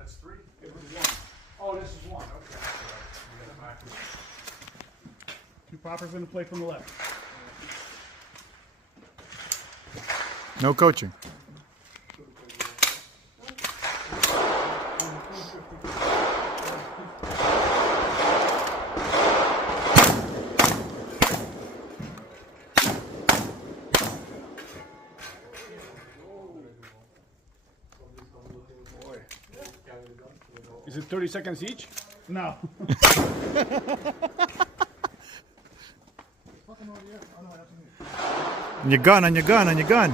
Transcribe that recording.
That's three. It was one. Oh, this is one, okay. We got it backwards. Two poppers into play from the left. No coaching. Is it 30 seconds each? No. On your gun, on your gun, on your gun.